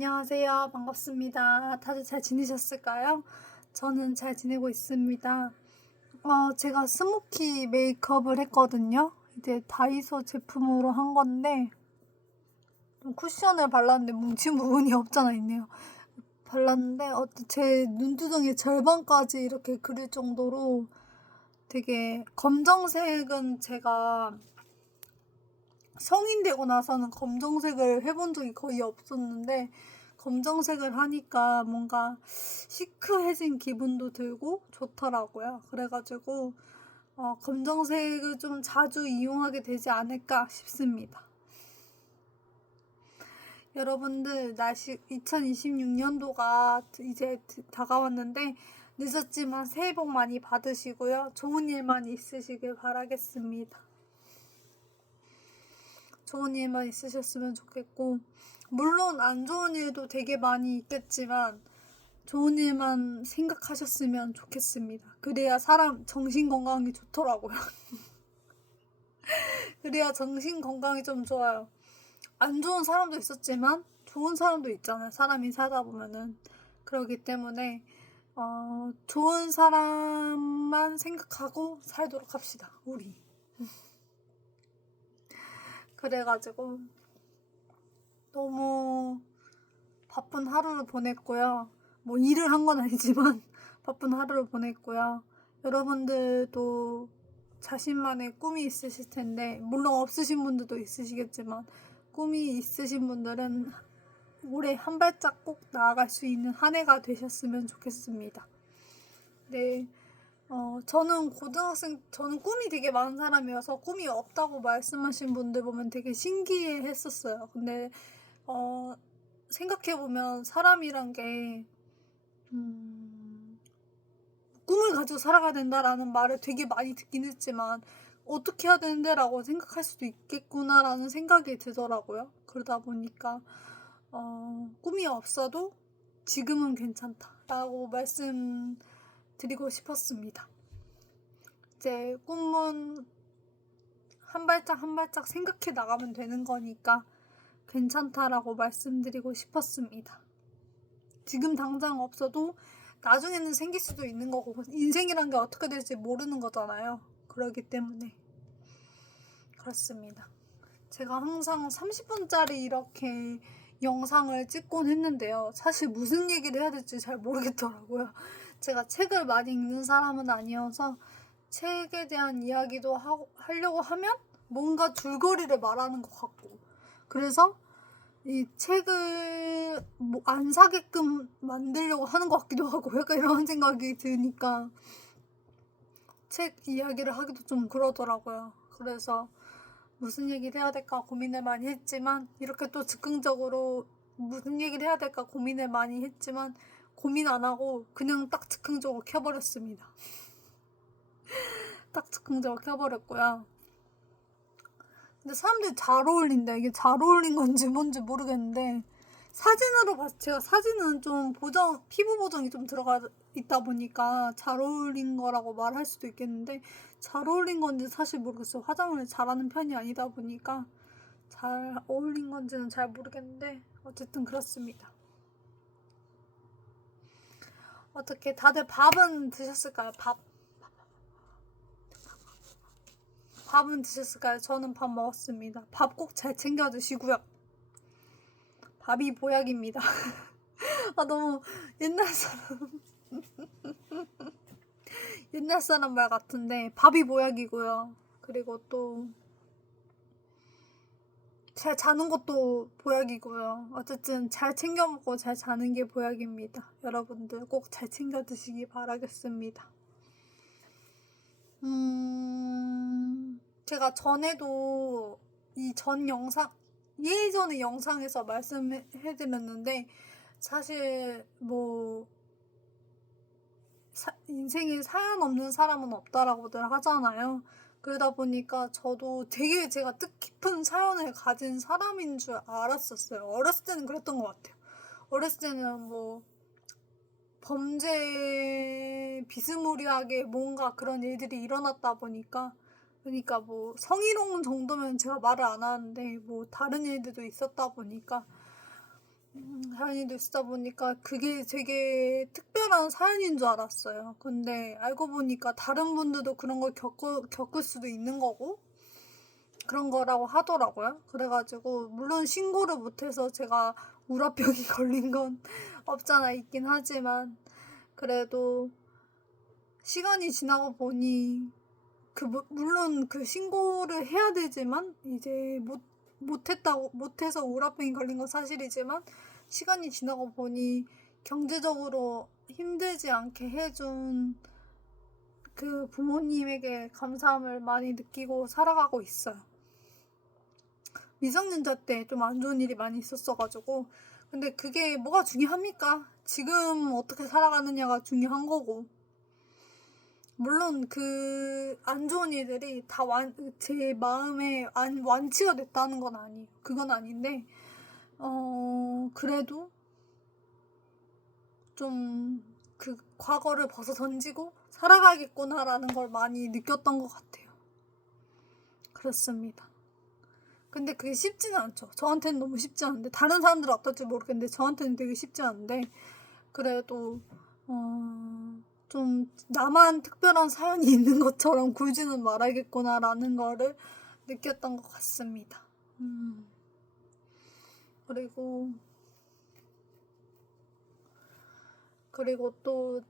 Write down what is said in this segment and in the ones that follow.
안녕하세요. 반갑습니다. 다들 잘 지내셨을까요? 저는 잘 지내고 있습니다. 제가 스모키 메이크업을 했거든요. 이제 다이소 제품으로 한 건데, 좀 쿠션을 발랐는데 뭉친 부분이 없잖아 있네요. 발랐는데, 제 눈두덩이 절반까지 이렇게 그릴 정도로 되게 검정색은 제가 성인 되고 나서는 검정색을 해본 적이 거의 없었는데 검정색을 하니까 뭔가 시크해진 기분도 들고 좋더라고요. 그래가지고 검정색을 좀 자주 이용하게 되지 않을까 싶습니다. 여러분들 날씨 2026년도가 이제 다가왔는데 늦었지만 새해 복 많이 받으시고요. 좋은 일만 있으시길 바라겠습니다. 좋은 일만 있으셨으면 좋겠고, 물론 안 좋은 일도 되게 많이 있겠지만 좋은 일만 생각하셨으면 좋겠습니다. 그래야 사람 정신 건강이 좋더라고요. 그래야 정신 건강이 좀 좋아요. 안 좋은 사람도 있었지만 좋은 사람도 있잖아요. 사람이 살다 보면은. 그렇기 때문에 좋은 사람만 생각하고 살도록 합시다. 우리. 그래가지고 너무 바쁜 하루를 보냈고요. 뭐 일을 한 건 아니지만 바쁜 하루를 보냈고요. 여러분들도 자신만의 꿈이 있으실 텐데, 물론 없으신 분들도 있으시겠지만 꿈이 있으신 분들은 올해 한 발짝 꼭 나아갈 수 있는 한 해가 되셨으면 좋겠습니다. 네. 저는 꿈이 되게 많은 사람이어서 꿈이 없다고 말씀하신 분들 보면 되게 신기해 했었어요. 근데, 생각해보면 사람이란 게, 꿈을 가지고 살아가야 된다라는 말을 되게 많이 듣긴 했지만, 어떻게 해야 되는데? 라고 생각할 수도 있겠구나라는 생각이 들더라고요. 그러다 보니까, 꿈이 없어도 지금은 괜찮다라고 말씀드리고 싶었습니다. 이제 꿈은 한 발짝 한 발짝 생각해 나가면 되는 거니까 괜찮다라고 말씀드리고 싶었습니다. 지금 당장 없어도 나중에는 생길 수도 있는 거고, 인생이란 게 어떻게 될지 모르는 거잖아요. 그렇기 때문에 그렇습니다. 제가 항상 30분짜리 이렇게 영상을 찍곤 했는데요. 사실 무슨 얘기를 해야 될지 잘 모르겠더라고요. 제가 책을 많이 읽는 사람은 아니어서 책에 대한 이야기도 하려고 하면 뭔가 줄거리를 말하는 것 같고, 그래서 이 책을 뭐 안 사게끔 만들려고 하는 것 같기도 하고 약간 이런 생각이 드니까 책 이야기를 하기도 좀 그러더라고요. 그래서 무슨 얘기를 해야 될까 고민을 많이 했지만, 이렇게 또 즉흥적으로 무슨 얘기를 해야 될까 고민을 많이 했지만 고민 안 하고 그냥 딱 즉흥적으로 켜버렸습니다. 딱 즉흥적으로 켜버렸고요. 근데 사람들이 잘 어울린다. 이게 잘 어울린 건지 뭔지 모르겠는데, 사진으로 봤을 때 제가 사진은 좀 피부 보정이 좀 들어가 있다 보니까 잘 어울린 거라고 말할 수도 있겠는데, 잘 어울린 건지 사실 모르겠어요. 화장을 잘하는 편이 아니다 보니까 잘 어울린 건지는 잘 모르겠는데, 어쨌든 그렇습니다. 어떻게 다들 밥은 드셨을까요? 밥은 드셨을까요? 저는 밥 먹었습니다. 밥 꼭 잘 챙겨 드시고요. 밥이 보약입니다. 너무 옛날 사람 옛날 사람 말 같은데 밥이 보약이고요. 그리고 또 잘 자는 것도 보약이고요. 어쨌든 잘 챙겨 먹고 잘 자는 게 보약입니다. 여러분들 꼭 잘 챙겨 드시기 바라겠습니다. 제가 전에도 이 전 영상, 예전의 영상에서 말씀해드렸는데, 사실 뭐 인생에 사연 없는 사람은 없다라고들 하잖아요. 그러다 보니까 저도 되게 제가 뜻깊은 사연을 가진 사람인 줄 알았었어요. 어렸을 때는 그랬던 것 같아요. 어렸을 때는 뭐 범죄 비스무리하게 뭔가 그런 일들이 일어났다 보니까, 그러니까 뭐 성희롱 정도면 제가 말을 안 하는데 뭐 다른 일들도 있었다 보니까 사연이 있다 보니까 그게 되게 특별한 사연인 줄 알았어요. 근데 알고 보니까 다른 분들도 그런 걸 겪을 수도 있는 거고 그런 거라고 하더라고요. 그래가지고 물론 신고를 못해서 제가 우라병이 걸린 건 없잖아 있긴 하지만 그래도 시간이 지나고 보니 물론 그 신고를 해야 되지만 이제 못해서 우라병이 걸린 건 사실이지만 시간이 지나고 보니 경제적으로 힘들지 않게 해준 그 부모님에게 감사함을 많이 느끼고 살아가고 있어요. 미성년자 때 좀 안 좋은 일이 많이 있었어가지고 근데 그게 뭐가 중요합니까? 지금 어떻게 살아가느냐가 중요한 거고 물론 그 안 좋은 일들이 다 제 마음에 완치가 됐다는 건 아니에요. 그건 아닌데 그래도 좀 그 과거를 벗어 던지고 살아가겠구나라는 걸 많이 느꼈던 것 같아요. 그렇습니다. 근데 그게 쉽지는 않죠. 저한테는 너무 쉽지 않은데 다른 사람들은 어떨지 모르겠는데 저한테는 되게 쉽지 않은데 그래도 좀 나만 특별한 사연이 있는 것처럼 굴지는 말아야겠구나라는 거를 느꼈던 것 같습니다. 그리고 또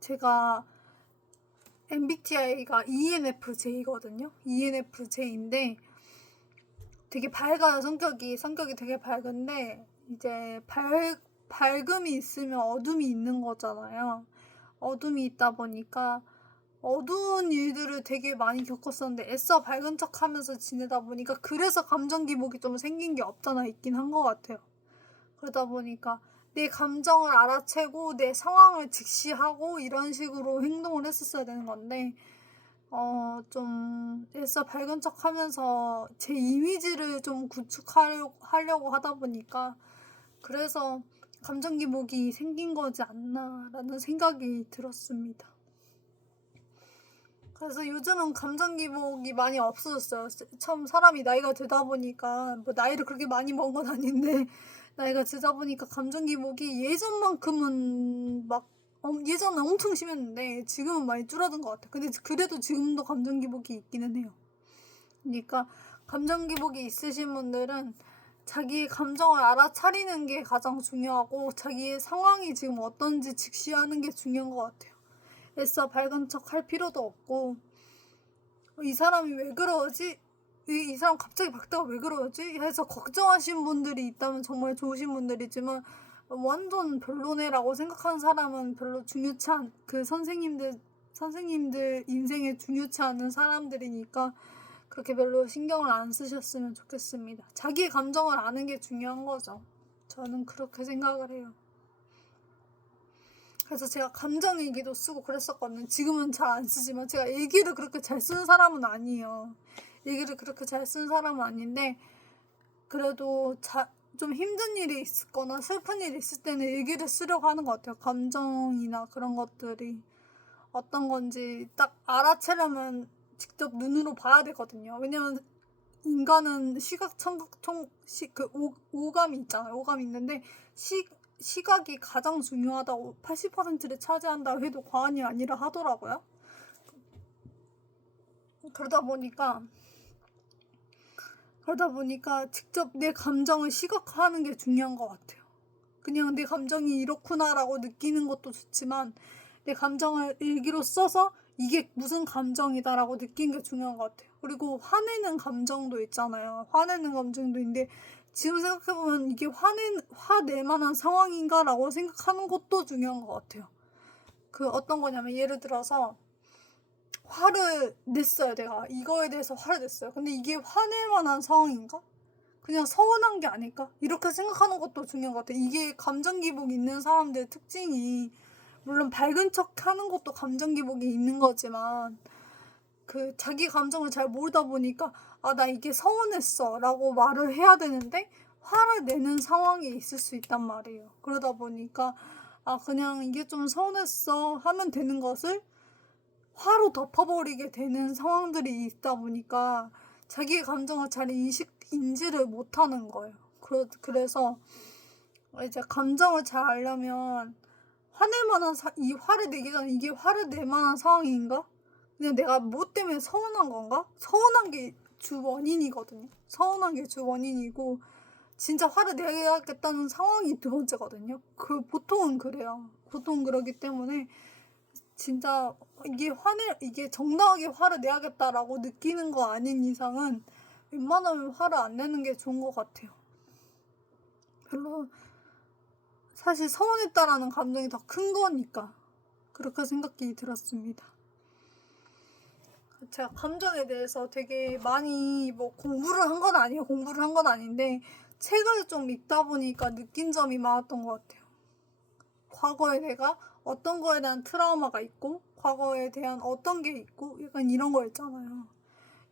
제가 MBTI가 ENFJ거든요. ENFJ인데 되게 밝아요. 성격이 되게 밝은데 이제 밝음이 있으면 어둠이 있는 거잖아요. 어둠이 있다 보니까 어두운 일들을 되게 많이 겪었었는데 애써 밝은 척 하면서 지내다 보니까 그래서 감정 기복이 좀 생긴 게 없잖아 있긴 한 것 같아요. 그러다 보니까 내 감정을 알아채고 내 상황을 직시하고 이런 식으로 행동을 했었어야 되는 건데 좀 애써 밝은 척 하면서 제 이미지를 좀 구축하려고 하다 보니까 그래서 감정 기복이 생긴 거지 않나라는 생각이 들었습니다. 그래서 요즘은 감정 기복이 많이 없어졌어요. 참 사람이 나이가 들다 보니까 뭐 나이를 그렇게 많이 먹은 건 아닌데 나이가 들다 보니까 감정 기복이 예전만큼은 막 예전에 엄청 심했는데 지금은 많이 줄어든 것 같아요. 근데 그래도 지금도 감정 기복이 있기는 해요. 그러니까 감정 기복이 있으신 분들은 자기의 감정을 알아차리는 게 가장 중요하고 자기의 상황이 지금 어떤지 직시하는 게 중요한 것 같아요. 애써 밝은 척 할 필요도 없고 이 사람이 왜 그러지? 이 사람 갑자기 박대가 왜 그러지? 해서 걱정하신 분들이 있다면 정말 좋으신 분들이지만 완전 별로네라고 생각하는 사람은 별로 중요치 않, 그 선생님들 인생에 중요치 않은 사람들이니까 그렇게 별로 신경을 안 쓰셨으면 좋겠습니다. 자기의 감정을 아는 게 중요한 거죠. 저는 그렇게 생각을 해요. 그래서 제가 감정일기도 쓰고 그랬었거든요. 지금은 잘 안 쓰지만 제가 일기를 그렇게 잘 쓰는 사람은 아니에요. 일기를 그렇게 잘 쓰는 사람은 아닌데 그래도 좀 힘든 일이 있거나 슬픈 일이 있을 때는 일기를 쓰려고 하는 것 같아요. 감정이나 그런 것들이 어떤 건지 딱 알아채려면 직접 눈으로 봐야 되거든요. 왜냐면 인간은 시각, 청각, 오감이 있잖아요. 오감이 있는데 시각이 가장 중요하다고 80%를 차지한다고 해도 과언이 아니라 하더라고요. 그러다 보니까 직접 내 감정을 시각화하는 게 중요한 것 같아요. 그냥 내 감정이 이렇구나라고 느끼는 것도 좋지만 내 감정을 일기로 써서 이게 무슨 감정이다라고 느끼는 게 중요한 것 같아요. 그리고 화내는 감정도 있잖아요. 화내는 감정도 있는데 지금 생각해보면 이게 화낼 만한 상황인가라고 생각하는 것도 중요한 것 같아요. 그 어떤 거냐면 예를 들어서 화를 냈어요. 내가 이거에 대해서 화를 냈어요. 근데 이게 화낼 만한 상황인가? 그냥 서운한 게 아닐까? 이렇게 생각하는 것도 중요한 것 같아요. 이게 감정 기복 있는 사람들의 특징이 물론 밝은 척 하는 것도 감정 기복이 있는 거지만 그 자기 감정을 잘 모르다 보니까 나 이게 서운했어 라고 말을 해야 되는데 화를 내는 상황이 있을 수 있단 말이에요. 그러다 보니까 그냥 이게 좀 서운했어 하면 되는 것을 화로 덮어버리게 되는 상황들이 있다 보니까 자기의 감정을 잘 인지를 못하는 거예요. 그래서 이제 감정을 잘 알려면 화낼 만한 이 화를 내기 전에 이게 화를 낼 만한 상황인가? 그냥 내가 뭐 때문에 서운한 건가? 서운한 게 주 원인이거든요. 서운한 게 주 원인이고 진짜 화를 내야겠다는 상황이 두 번째거든요. 보통은 그래요. 보통 그러기 때문에 진짜 이게 정당하게 화를 내야겠다라고 느끼는 거 아닌 이상은 웬만하면 화를 안 내는 게 좋은 것 같아요. 별로 사실 서운했다라는 감정이 더 큰 거니까 그렇게 생각이 들었습니다. 제가 감정에 대해서 되게 많이 공부를 한 건 아니에요. 공부를 한 건 아닌데 책을 좀 읽다 보니까 느낀 점이 많았던 것 같아요. 과거에 내가 어떤 거에 대한 트라우마가 있고 과거에 대한 어떤 게 있고 약간 이런 거 있잖아요.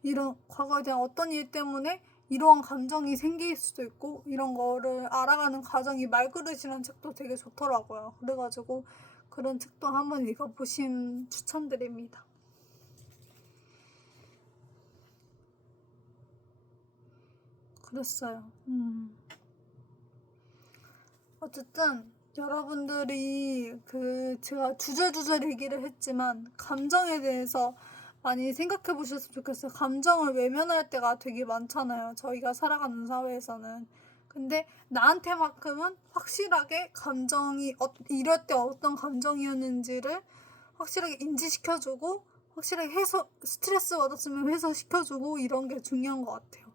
이런 과거에 대한 어떤 일 때문에 이러한 감정이 생길 수도 있고 이런 거를 알아가는 과정이 말그릇이라는 책도 되게 좋더라고요. 그래가지고 그런 책도 한번 읽어보신 추천드립니다. 그랬어요. 어쨌든 여러분들이 제가 주절주절 얘기를 했지만 감정에 대해서 많이 생각해 보셨으면 좋겠어요. 감정을 외면할 때가 되게 많잖아요. 저희가 살아가는 사회에서는. 근데 나한테만큼은 확실하게 감정이 이럴 때 어떤 감정이었는지를 확실하게 인지시켜주고 확실하게 스트레스 받았으면 해소시켜주고 이런 게 중요한 것 같아요.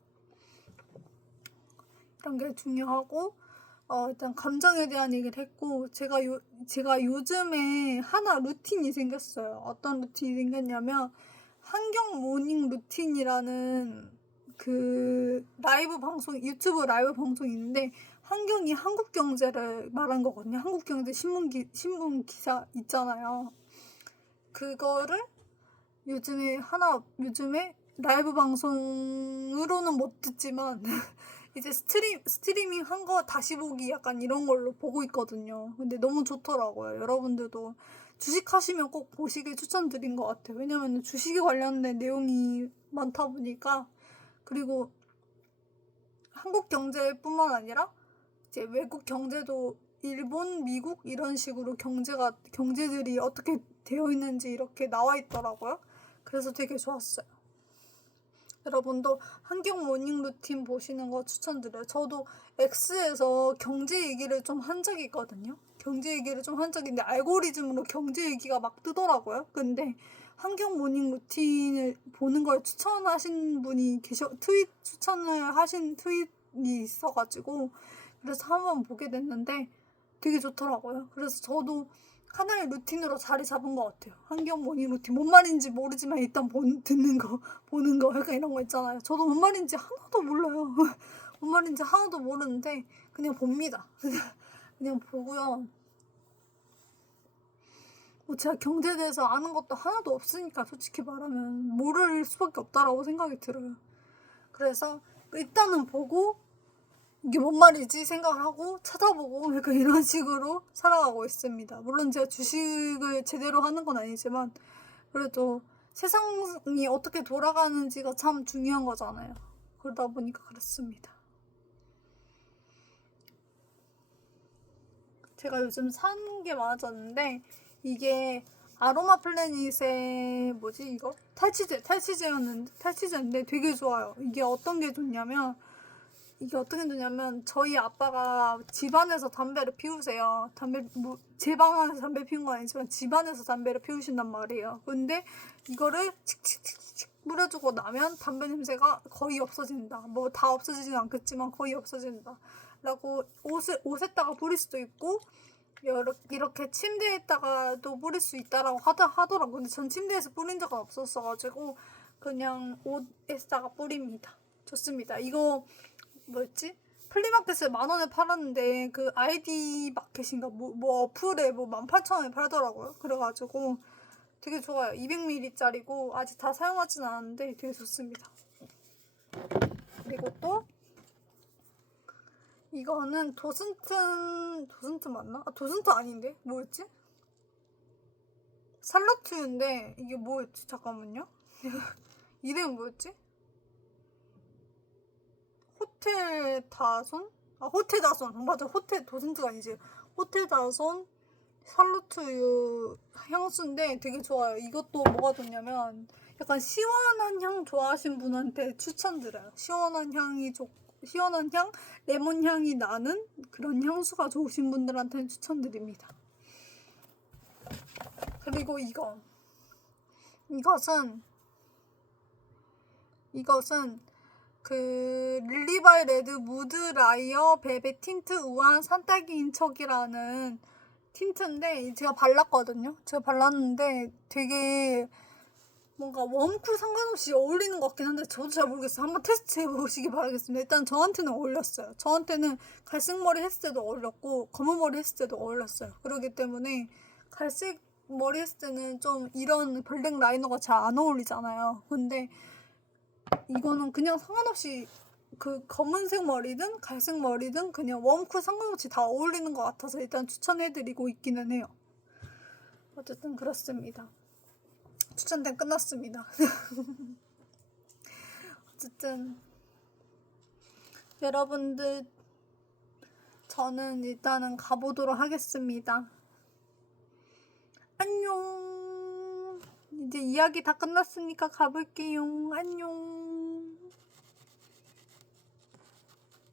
이런 게 중요하고 일단 감정에 대한 얘기를 했고 제가 요즘에 하나 루틴이 생겼어요. 어떤 루틴이 생겼냐면 한경 모닝 루틴이라는 유튜브 라이브 방송이 있는데 한경이 한국경제를 말한 거거든요. 한국경제 신문 기사 있잖아요. 그거를 요즘에 라이브 방송으로는 못 듣지만 이제 스트리밍 한 거 다시 보기 약간 이런 걸로 보고 있거든요. 근데 너무 좋더라고요. 여러분들도 주식 하시면 꼭 보시길 추천드린 것 같아요. 왜냐면 주식에 관련된 내용이 많다 보니까. 그리고 한국 경제뿐만 아니라 이제 외국 경제도 일본, 미국 이런 식으로 경제들이 어떻게 되어 있는지 이렇게 나와 있더라고요. 그래서 되게 좋았어요. 여러분도 한경 모닝 루틴 보시는 거 추천드려요. 저도 X에서 경제 얘기를 좀 한 적이 있거든요. 경제 얘기를 좀 한 적이 있는데 알고리즘으로 경제 얘기가 막 뜨더라고요. 근데 한경 모닝 루틴을 보는 걸 추천을 하신 트윗이 있어가지고 그래서 한번 보게 됐는데 되게 좋더라고요. 그래서 저도 하나의 루틴으로 자리 잡은 것 같아요. 한경 모닝 루틴. 뭔 말인지 모르지만 일단 듣는 거, 보는 거, 약간 이런 거 있잖아요. 저도 뭔 말인지 하나도 몰라요. 뭔 말인지 하나도 모르는데 그냥 봅니다. 그냥 보고요. 제가 경제에 대해서 아는 것도 하나도 없으니까 솔직히 말하면 모를 수밖에 없다라고 생각이 들어요. 그래서 일단은 보고 이게 뭔 말이지 생각을 하고 찾아보고 약간 이런 식으로 살아가고 있습니다. 물론 제가 주식을 제대로 하는 건 아니지만 그래도 세상이 어떻게 돌아가는지가 참 중요한 거잖아요. 그러다 보니까 그렇습니다. 제가 요즘 산 게 많아졌는데 이게 아로마 플래닛의 이거? 탈취제였는데 되게 좋아요. 이게 어떤 게 좋냐면 저희 아빠가 집안에서 담배를 피우세요. 제 방 안에서 담배 피운 건 아니지만 집안에서 담배를 피우신단 말이에요. 근데 이거를 칙칙칙칙 뿌려주고 나면 담배 냄새가 거의 없어진다. 다 없어지진 않겠지만 거의 없어진다. 라고 옷에다가 뿌릴 수도 있고 이렇게 침대에다가도 뿌릴 수 있다라고 하더라고요. 근데 전 침대에서 뿌린 적은 없었어가지고 그냥 옷에다가 뿌립니다. 좋습니다. 이거 뭐였지? 플리마켓에 10,000원에 팔았는데 그 아이디 마켓인가 어플에 18,000원에 팔더라고요. 그래가지고 되게 좋아요. 200ml짜리고 아직 다 사용하진 않았는데 되게 좋습니다. 그리고 또 이거는 도슨트 맞나? 도슨트 아닌데? 뭐였지? 살라투유인데 이게 뭐였지? 잠깐만요. 이름이 뭐였지? 호텔 다손? 호텔 다손. 맞아. 호텔 도슨트가 아니지. 호텔 다손 샬로트 향수인데 되게 좋아요. 이것도 뭐가 좋냐면 약간 시원한 향 좋아하신 분한테 추천드려요. 시원한 향, 레몬 향이 나는 그런 향수가 좋으신 분들한테는 추천드립니다. 그리고 이것은 그 릴리바이 레드 무드 라이어 베베 틴트 우아한 산딸기 인척이라는 틴트인데 제가 발랐거든요. 제가 발랐는데 되게 뭔가 웜쿨 상관없이 어울리는 것 같긴 한데 저도 잘 모르겠어요. 한번 테스트 해보시기 바라겠습니다. 일단 저한테는 어울렸어요. 저한테는 갈색 머리 했을 때도 어울렸고 검은 머리 했을 때도 어울렸어요. 그렇기 때문에 갈색 머리 했을 때는 좀 이런 블랙 라이너가 잘 안 어울리잖아요. 근데 이거는 그냥 상관없이 그 검은색 머리든 갈색 머리든 그냥 웜쿨 상관없이 다 어울리는 것 같아서 일단 추천해드리고 있기는 해요. 어쨌든 그렇습니다. 추천템 끝났습니다. 어쨌든 여러분들 저는 일단은 가보도록 하겠습니다. 안녕. 이제 이야기 다 끝났으니까 가볼게요. 안녕.